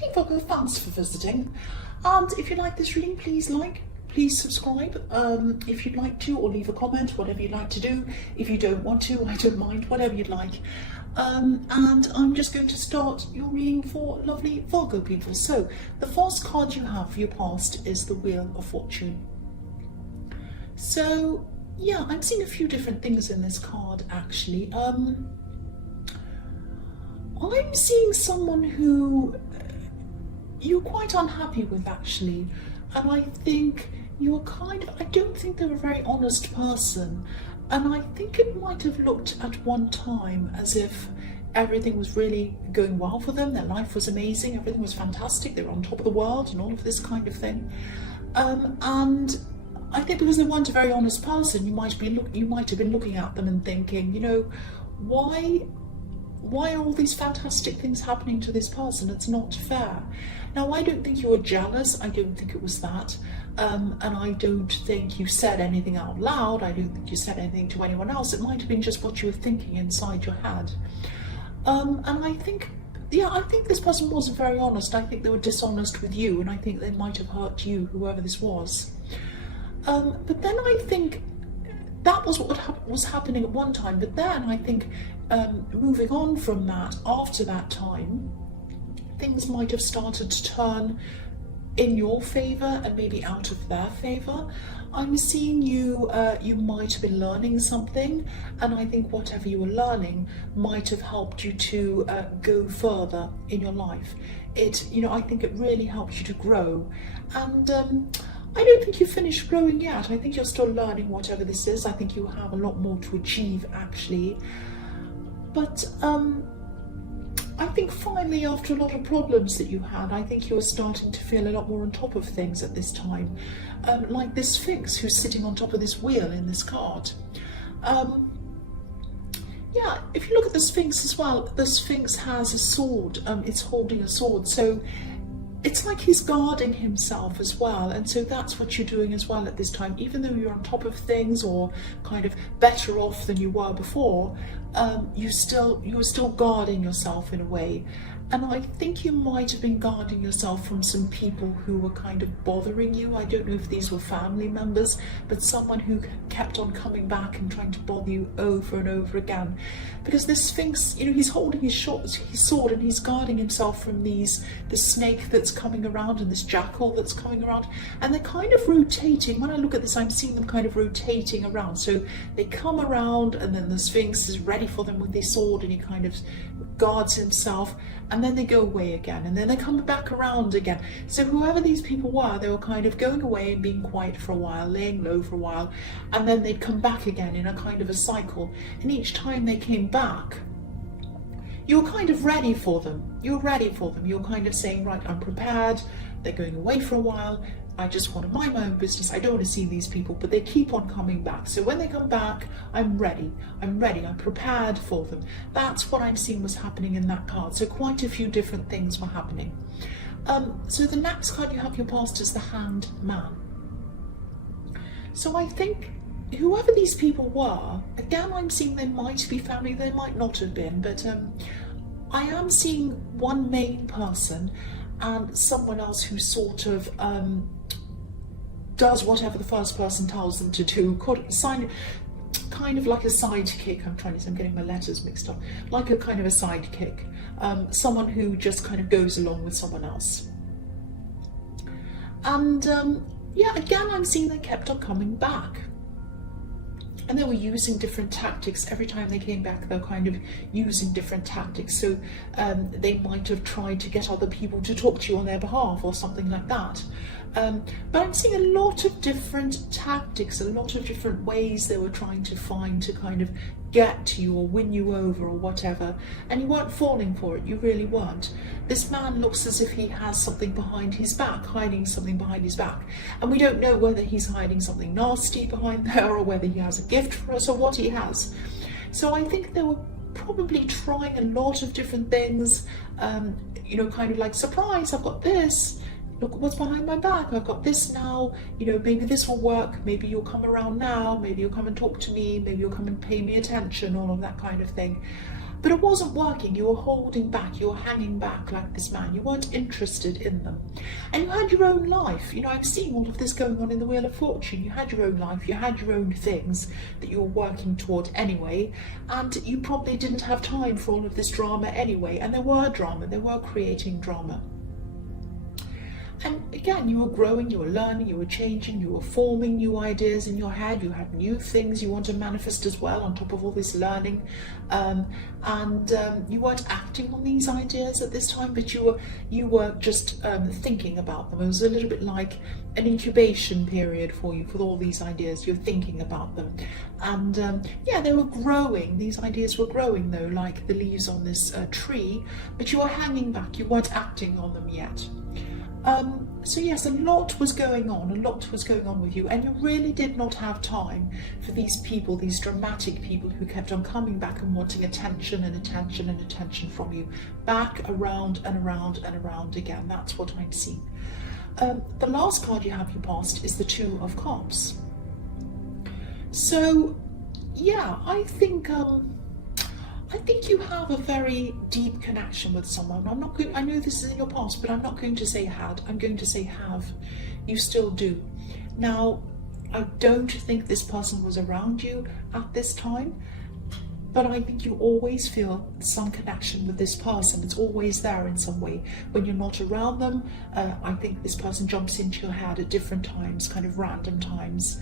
Hey Virgo, thanks for visiting. And if you like this reading, please subscribe if you'd like to, or leave a comment, whatever you'd like to do. If you don't want to, I don't mind, whatever you'd like. And I'm just going to start your reading for lovely Virgo people. So the first card you have for your past is the Wheel of Fortune. So yeah, I'm seeing a few different things in this card actually. I'm seeing someone who you're quite unhappy with actually, and I think I don't think they're a very honest person, and I think it might have looked at one time as if everything was really going well for them, their life was amazing, everything was fantastic, they were on top of the world and all of this kind of thing. And I think because they weren't a very honest person, you might have been looking at them and thinking, you know, why are all these fantastic things happening to this person? It's not fair. Now, I don't think you were jealous. I don't think it was that. And I don't think you said anything out loud. I don't think you said anything to anyone else. It might have been just what you were thinking inside your head. And I think this person wasn't very honest. I think they were dishonest with you, and I think they might have hurt you, whoever this was. But then I think that was what was happening at one time. But then I think moving on from that, after that time, things might have started to turn in your favour and maybe out of their favour. I'm seeing you might have been learning something, and I think whatever you were learning might have helped you to go further in your life. I think it really helped you to grow, and I don't think you've finished growing yet. I think you're still learning whatever this is. I think you have a lot more to achieve actually. But I think finally, after a lot of problems that you had, I think you were starting to feel a lot more on top of things at this time. Like this Sphinx who's sitting on top of this wheel in this card. Yeah, if you look at the Sphinx as well, the Sphinx has a sword. It's holding a sword. So it's like he's guarding himself as well, and so that's what you're doing as well at this time. Even though you're on top of things or kind of better off than you were before, you're still guarding yourself in a way. And I think you might have been guarding yourself from some people who were kind of bothering you. I don't know if these were family members, but someone who kept on coming back and trying to bother you over and over again. Because this Sphinx, he's holding his sword and he's guarding himself from the snake that's coming around and this jackal that's coming around. And they're kind of rotating. When I look at this, I'm seeing them kind of rotating around. So they come around and then the Sphinx is ready for them with his sword and he kind of guards himself, and then they go away again, and then they come back around again. So whoever these people were, they were kind of going away and being quiet for a while, laying low for a while, and then they'd come back again in a kind of a cycle. And each time they came back, you're kind of ready for them. You're kind of saying, right, I'm prepared. They're going away for a while. I just want to mind my own business. I don't want to see these people, but they keep on coming back. So when they come back, I'm ready. I'm prepared for them. That's what I'm seeing was happening in that card. So quite a few different things were happening. So the next card you have your past is the Hanged Man. So I think whoever these people were, again, I'm seeing they might be family, they might not have been, but I am seeing one main person and someone else who sort of does whatever the first person tells them to do, kind of like a sidekick. I'm getting my letters mixed up. Like a kind of a sidekick, someone who just kind of goes along with someone else. And yeah, again, I'm seeing they kept on coming back. And they were using different tactics. Every time they came back, they were kind of using different tactics. So they might have tried to get other people to talk to you on their behalf or something like that. But I'm seeing a lot of different tactics, a lot of different ways they were trying to find to kind of get to you or win you over or whatever. And you weren't falling for it, you really weren't. This man looks as if he has something behind his back, hiding something behind his back. And we don't know whether he's hiding something nasty behind there or whether he has a gift for us or what he has. So I think they were probably trying a lot of different things, kind of like, surprise, I've got this. Look what's behind my back, I've got this now, maybe this will work, maybe you'll come around now, maybe you'll come and talk to me, maybe you'll come and pay me attention, all of that kind of thing. But it wasn't working. You were holding back, you were hanging back like this man. You weren't interested in them. And you had your own life. You know, I'm seeing all of this going on in the Wheel of Fortune. You had your own life, you had your own things that you were working toward anyway, and you probably didn't have time for all of this drama anyway. And there were drama, they were creating drama. And again, you were growing, you were learning, you were changing, you were forming new ideas in your head, you had new things you want to manifest as well on top of all this learning. You weren't acting on these ideas at this time, but you were just thinking about them. It was a little bit like an incubation period for you, for all these ideas. You're thinking about them. And yeah, they were growing. These ideas were growing though, like the leaves on this tree, but you were hanging back, you weren't acting on them yet. So yes, a lot was going on with you, and you really did not have time for these people, these dramatic people who kept on coming back and wanting attention and attention and attention from you, back around and around and around again. That's what I'm seeing. The last card you have your past is the Two of Cups. So yeah, I think you have a very deep connection with someone. I know this is in your past, but I'm not going to say had, I'm going to say have. You still do. Now, I don't think this person was around you at this time, but I think you always feel some connection with this person. It's always there in some way. When you're not around them, I think this person jumps into your head at different times, kind of random times.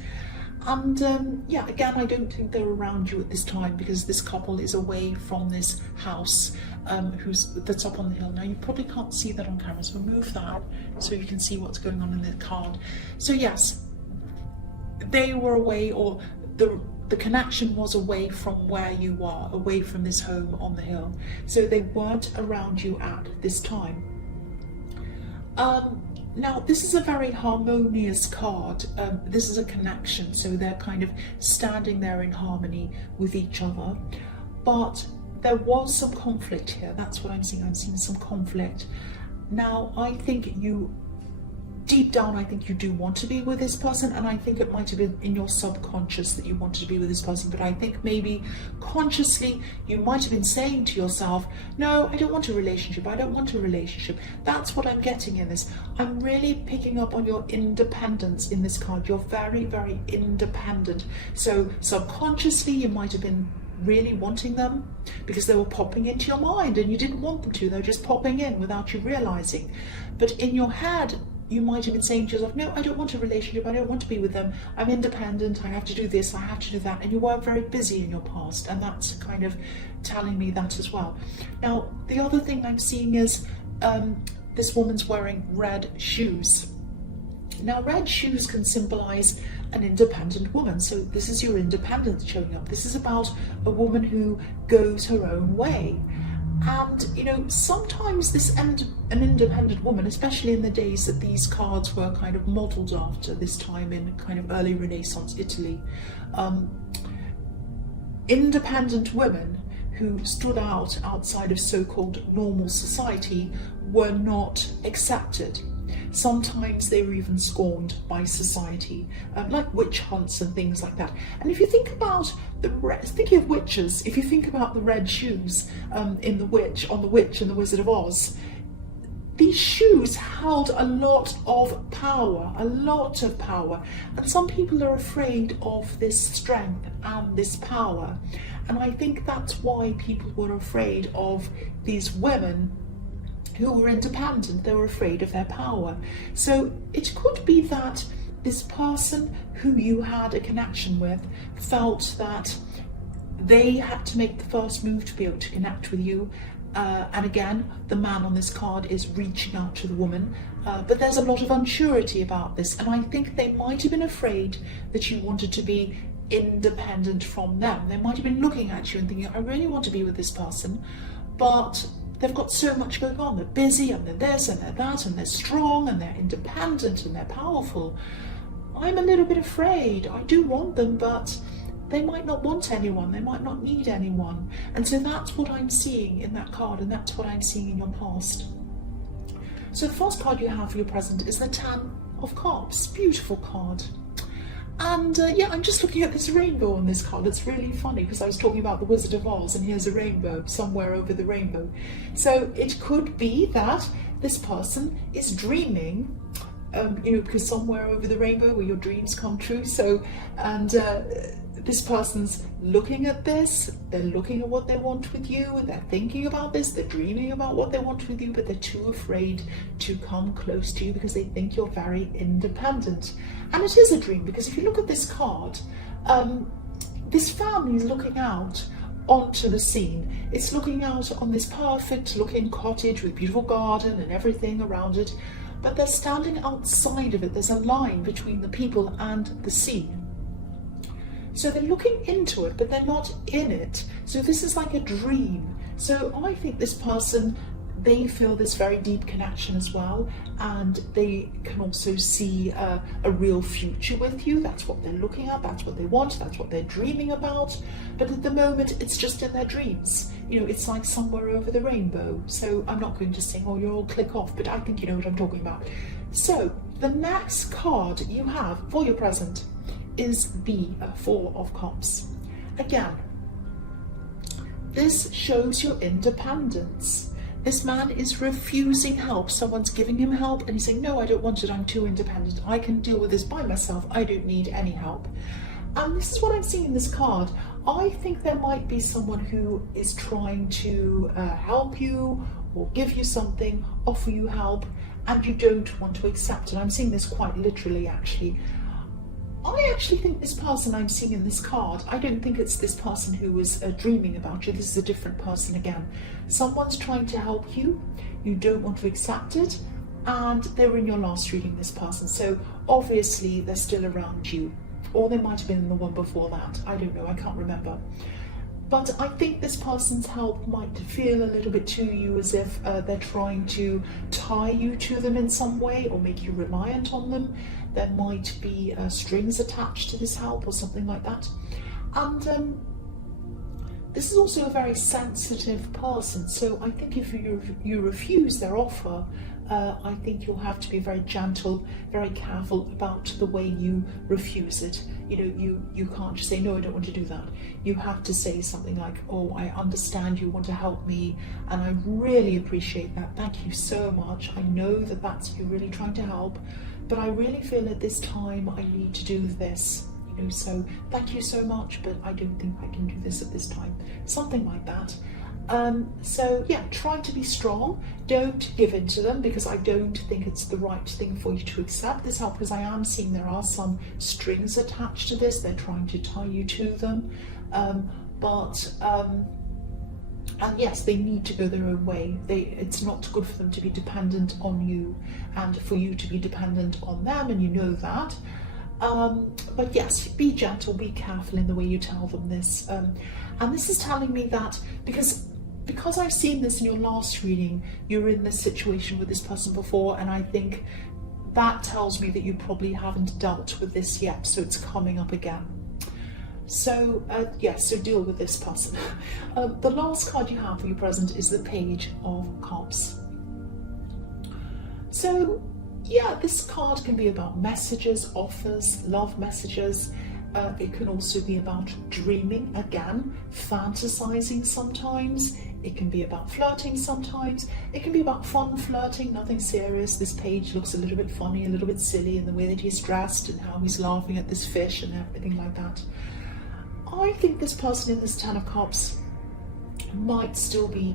And yeah, again, I don't think they're around you at this time because this couple is away from this house that's up on the hill. Now, you probably can't see that on camera, so move that so you can see what's going on in the card. So yes, they were away, or the connection was away from where you were, away from this home on the hill. So they weren't around you at this time. Now, this is a very harmonious card. This is a connection, so they're kind of standing there in harmony with each other. But there was some conflict here. That's what I'm seeing. I'm seeing some conflict. Now, I think deep down, I think you do want to be with this person, and I think it might have been in your subconscious that you wanted to be with this person, but I think maybe consciously you might have been saying to yourself, no, I don't want a relationship, I don't want a relationship. That's what I'm getting in this. I'm really picking up on your independence in this card. You're very, very independent. So subconsciously you might have been really wanting them because they were popping into your mind and you didn't want them to. They were just popping in without you realizing. But in your head, you might have been saying to yourself, no, I don't want a relationship, I don't want to be with them, I'm independent, I have to do this, I have to do that, and you were very busy in your past, and that's kind of telling me that as well. Now, the other thing I'm seeing is this woman's wearing red shoes. Now, red shoes can symbolize an independent woman, so this is your independence showing up. This is about a woman who goes her own way. And, you know, sometimes an independent woman, especially in the days that these cards were kind of modelled after, this time in kind of early Renaissance Italy, independent women who stood outside of so-called normal society were not accepted. Sometimes they were even scorned by society, like witch hunts and things like that. And if you think about thinking of witches, if you think about the red shoes in the Witch and the Wizard of Oz, these shoes held a lot of power, and some people are afraid of this strength and this power. And I think that's why people were afraid of these women who were independent. They were afraid of their power. So it could be that this person who you had a connection with felt that they had to make the first move to be able to connect with you. And again, the man on this card is reaching out to the woman, but there's a lot of unsurety about this, and I think they might have been afraid that you wanted to be independent from them. They might have been looking at you and thinking, I really want to be with this person, but they've got so much going on. They're busy, and they're this, and they're that, and they're strong, and they're independent, and they're powerful. I'm a little bit afraid. I do want them, but they might not want anyone. They might not need anyone. And so that's what I'm seeing in that card, and that's what I'm seeing in your past. So the first card you have for your present is the Ten of Cups. Beautiful card. And yeah, I'm just looking at this rainbow on this card. It's really funny because I was talking about the Wizard of Oz, and here's a rainbow somewhere over the rainbow. So it could be that this person is dreaming, because somewhere over the rainbow where your dreams come true. So, and this person's looking at this, they're looking at what they want with you, they're thinking about this, they're dreaming about what they want with you, but they're too afraid to come close to you because they think you're very independent. And it is a dream, because if you look at this card, this family is looking out onto the scene. It's looking out on this perfect looking cottage with beautiful garden and everything around it, but they're standing outside of it. There's a line between the people and the sea. So they're looking into it, but they're not in it. So this is like a dream. So I think this person, they feel this very deep connection as well, and they can also see a real future with you. That's what they're looking at, that's what they want, that's what they're dreaming about. But at the moment, it's just in their dreams. It's like somewhere over the rainbow. So I'm not going to sing or you'll all click off, but I think you know what I'm talking about. So the next card you have for your present is the Four of Cups. Again, this shows your independence. This man is refusing help. Someone's giving him help and he's saying, no, I don't want it, I'm too independent. I can deal with this by myself. I don't need any help. And this is what I'm seeing in this card. I think there might be someone who is trying to help you or give you something, offer you help, and you don't want to accept it. I'm seeing this quite literally, actually. I actually think this person I'm seeing in this card, I don't think it's this person who was dreaming about you. This is a different person again. Someone's trying to help you, you don't want to accept it, and they were in your last reading, this person. So obviously they're still around you, or they might have been in the one before that. I don't know, I can't remember. But I think this person's help might feel a little bit to you as if they're trying to tie you to them in some way or make you reliant on them. There might be strings attached to this help or something like that. And this is also a very sensitive person. So I think if you refuse their offer, I think you'll have to be very gentle, very careful about the way you refuse it. You can't just say, no, I don't want to do that. You have to say something like, oh, I understand you want to help me, and I really appreciate that. Thank you so much. I know that that's you really trying to help, but I really feel at this time I need to do this. So thank you so much, but I don't think I can do this at this time. Something like that. So yeah, try to be strong. Don't give in to them, because I don't think it's the right thing for you to accept this help, because I am seeing there are some strings attached to this. They're trying to tie you to them. And yes, they need to go their own way. It's not good for them to be dependent on you and for you to be dependent on them, and you know that. But yes, be gentle, be careful in the way you tell them this. And this is telling me that because I've seen this in your last reading, you're in this situation with this person before, and I think that tells me that you probably haven't dealt with this yet, so it's coming up again. So yes, so deal with this person. The last card you have for your present is the Page of Cups. So yeah, this card can be about messages, offers, love messages. It can also be about dreaming, again, fantasizing sometimes. It can be about flirting sometimes. It can be about fun flirting, nothing serious. This page looks a little bit funny, a little bit silly in the way that he's dressed and how he's laughing at this fish and everything like that. I think this person in this Ten of Cups might still be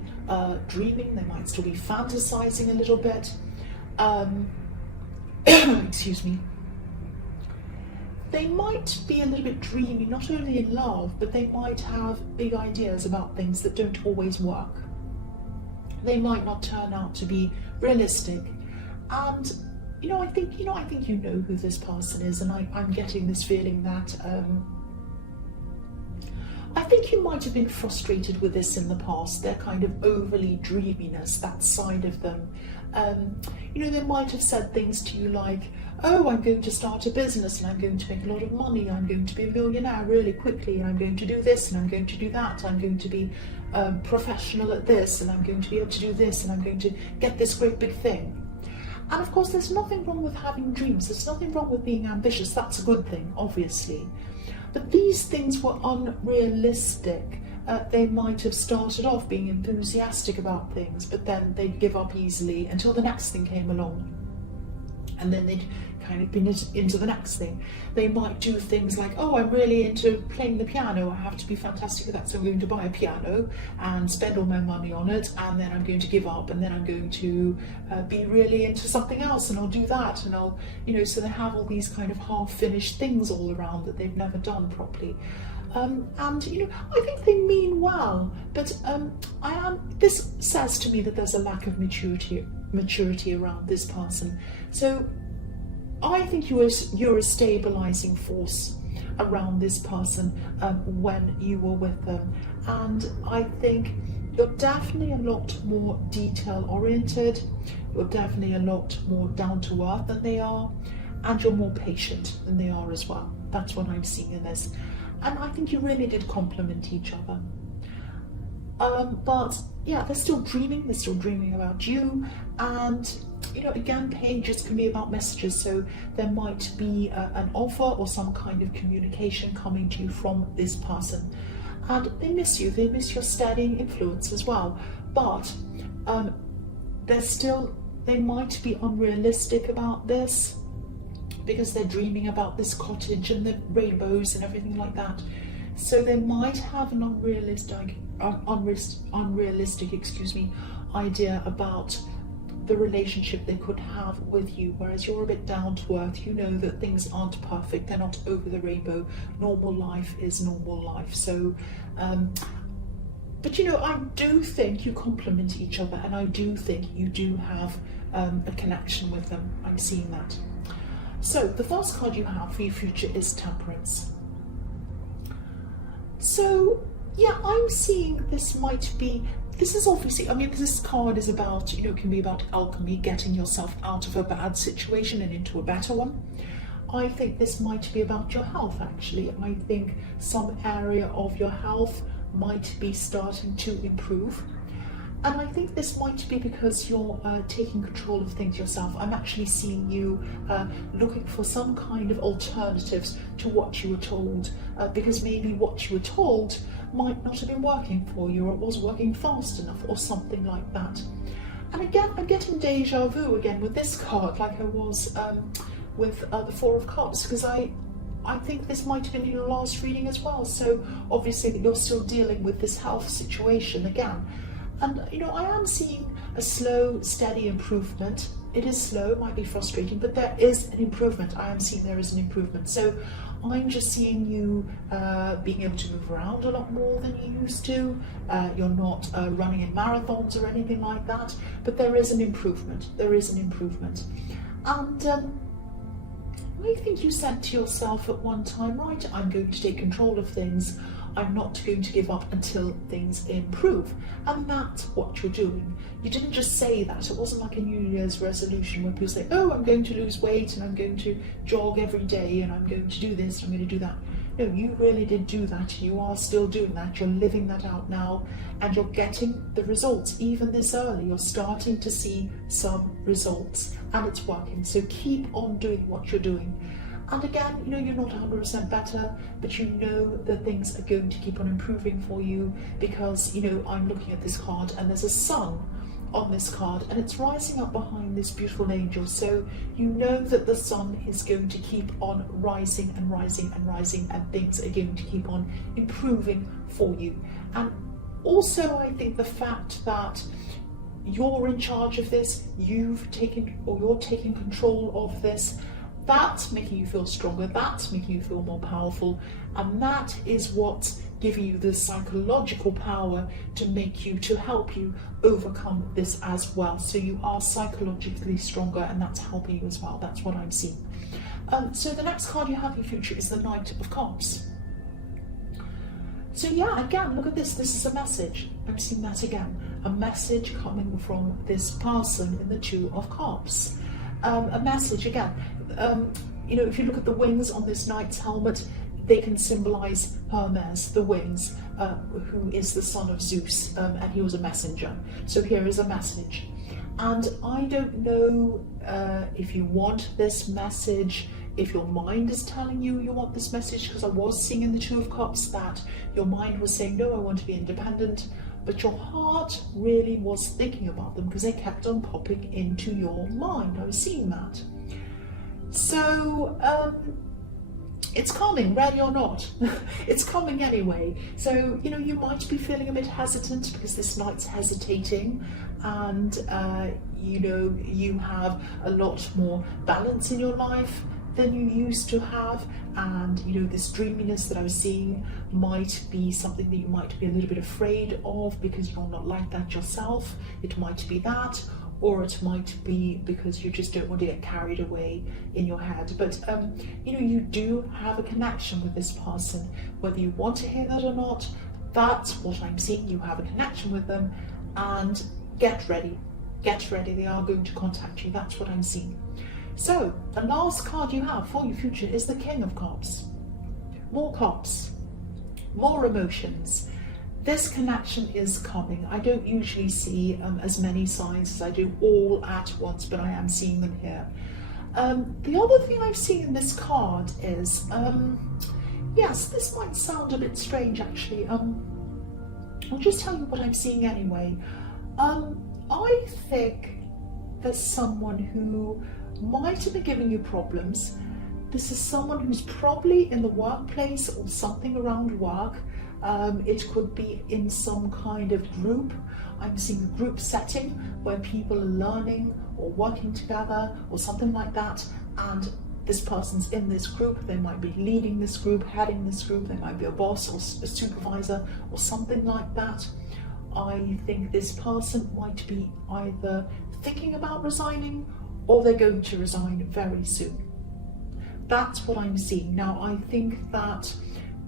dreaming. They might still be fantasizing a little bit. Excuse me. They might be a little bit dreamy, not only in love, but they might have big ideas about things that don't always work. They might not turn out to be realistic. And I think you know who this person is, and I'm getting this feeling that I think you might have been frustrated with this in the past, their kind of overly dreaminess, that side of them. They might have said things to you like, oh, I'm going to start a business and I'm going to make a lot of money, I'm going to be a millionaire really quickly, and I'm going to do this and I'm going to do that, I'm going to be professional at this, and I'm going to be able to do this, and I'm going to get this great big thing. And of course, there's nothing wrong with having dreams. There's nothing wrong with being ambitious. That's a good thing, obviously. But these things were unrealistic. They might have started off being enthusiastic about things, but then they'd give up easily until the next thing came along. And then they'd kind of been into the next thing. They might do things like, oh, I'm really into playing the piano, I have to be fantastic at that, so I'm going to buy a piano and spend all my money on it, and then I'm going to give up, and then I'm going to be really into something else, and I'll do that, and I'll, so they have all these kind of half-finished things all around that they've never done properly. And I think they mean well, but this says to me that there's a lack of maturity around this person. So I think you're a stabilizing force around this person when you were with them, and I think you're definitely a lot more detail oriented, you're definitely a lot more down to earth than they are, and you're more patient than they are as well. That's what I'm seeing in this. And I think you really did complement each other. But yeah, they're still dreaming about you. And, again, pages can be about messages. So there might be an offer or some kind of communication coming to you from this person. And they miss you. They miss your steadying influence as well. But they might be unrealistic about this, because they're dreaming about this cottage and the rainbows and everything like that. So they might have an unrealistic idea about the relationship they could have with you, whereas you're a bit down to earth. You know that things aren't perfect, they're not over the rainbow. Normal life is normal life. So but I do think you complement each other, and I do think you do have a connection with them. I'm seeing that. So the first card you have for your future is Temperance. So yeah, I'm seeing this is obviously, this card is about, can be about alchemy, getting yourself out of a bad situation and into a better one. I think this might be about your health, actually. I think some area of your health might be starting to improve. And I think this might be because you're taking control of things yourself. I'm actually seeing you looking for some kind of alternatives to what you were told, because maybe what you were told might not have been working for you, or it wasn't working fast enough, or something like that. And again, I'm getting deja vu again with this card, like I was with the Four of Cups, because I think this might have been your last reading as well. So obviously you're still dealing with this health situation again. And I am seeing a slow, steady improvement. It is slow, it might be frustrating, but there is an improvement. I am seeing there is an improvement. So I'm just seeing you being able to move around a lot more than you used to. You're not running in marathons or anything like that, but there is an improvement. There is an improvement. And I think you said to yourself at one time, right, I'm going to take control of things. I'm not going to give up until things improve. And that's what you're doing. You didn't just say that. It wasn't like a New Year's resolution where people say, oh, I'm going to lose weight and I'm going to jog every day and I'm going to do this, I'm going to do that. No, you really did do that. You are still doing that. You're living that out now, and you're getting the results even this early. You're starting to see some results, and it's working. So keep on doing what you're doing. And again, you're not 100% better, but you know that things are going to keep on improving for you, because, I'm looking at this card and there's a sun on this card and it's rising up behind this beautiful angel. So you know that the sun is going to keep on rising and rising and rising, and things are going to keep on improving for you. And also, I think the fact that you're in charge of this, you're taking control of this, that's making you feel stronger, that's making you feel more powerful, and that is what's giving you the psychological power to help you overcome this as well. So you are psychologically stronger, and that's helping you as well. That's what I'm seeing. So the next card you have in your future is the Knight of Cups. So yeah, again, look at this. This is a message. I'm seeing that again. A message coming from this person in the Two of Cups. A message again. If you look at the wings on this knight's helmet, they can symbolize Hermes, the wings, who is the son of Zeus, and he was a messenger. So here is a message. And I don't know if you want this message, if your mind is telling you you want this message, because I was seeing in the Two of Cups that your mind was saying, no, I want to be independent, but your heart really was thinking about them because they kept on popping into your mind. I was seeing that. So it's coming, ready or not. It's coming anyway. So, you know, you might be feeling a bit hesitant because this Knight's hesitating, and you know, you have a lot more balance in your life than you used to have, and you know, this dreaminess that I was seeing might be something that you might be a little bit afraid of because you're not like that yourself. It might be that, or it might be because you just don't want to get carried away in your head. But you know, you do have a connection with this person, whether you want to hear that or not. That's what I'm seeing. You have a connection with them, and get ready, they are going to contact you. That's what I'm seeing. So the last card you have for your future is the King of Cups. More cups, more emotions. This connection is coming. I don't usually see as many signs as I do all at once, but I am seeing them here. The other thing I've seen in this card is, yes, this might sound a bit strange actually. I'll just tell you what I'm seeing anyway. I think there's someone who might have been giving you problems. This is someone who's probably in the workplace or something around work. It could be in some kind of group. I'm seeing a group setting where people are learning or working together or something like that, and this person's in this group. They might be leading this group, heading this group. They might be a boss or a supervisor or something like that. I think this person might be either thinking about resigning or they're going to resign very soon. That's what I'm seeing. Now, I think that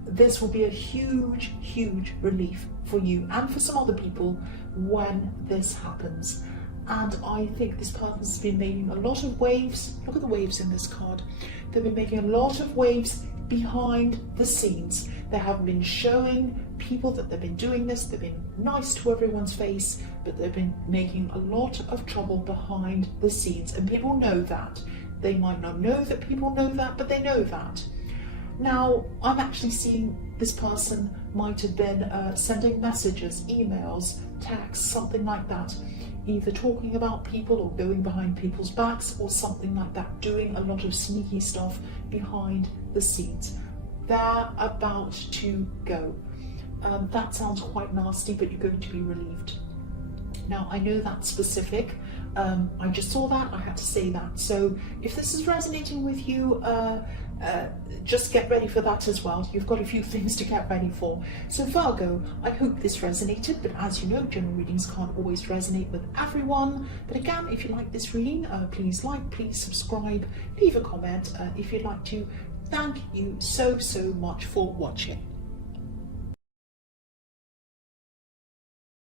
this will be a huge, huge relief for you and for some other people when this happens. And I think this person's been making a lot of waves. Look at the waves in this card. They've been making a lot of waves behind the scenes. They haven't been showing people that they've been doing this. They've been nice to everyone's face, but they've been making a lot of trouble behind the scenes. And people know that. They might not know that people know that, but they know that. Now, I'm actually seeing this person might have been sending messages, emails, texts, something like that, either talking about people or going behind people's backs or something like that, doing a lot of sneaky stuff behind the scenes. They're about to go. That sounds quite nasty, but you're going to be relieved. Now, I know that's specific. I just saw that, I had to say that. So if this is resonating with you, just get ready for that as well. You've got a few things to get ready for. So Virgo, I hope this resonated, but as you know, general readings can't always resonate with everyone. But again, if you like this reading, please like, please subscribe, leave a comment if you'd like to. Thank you so much for watching.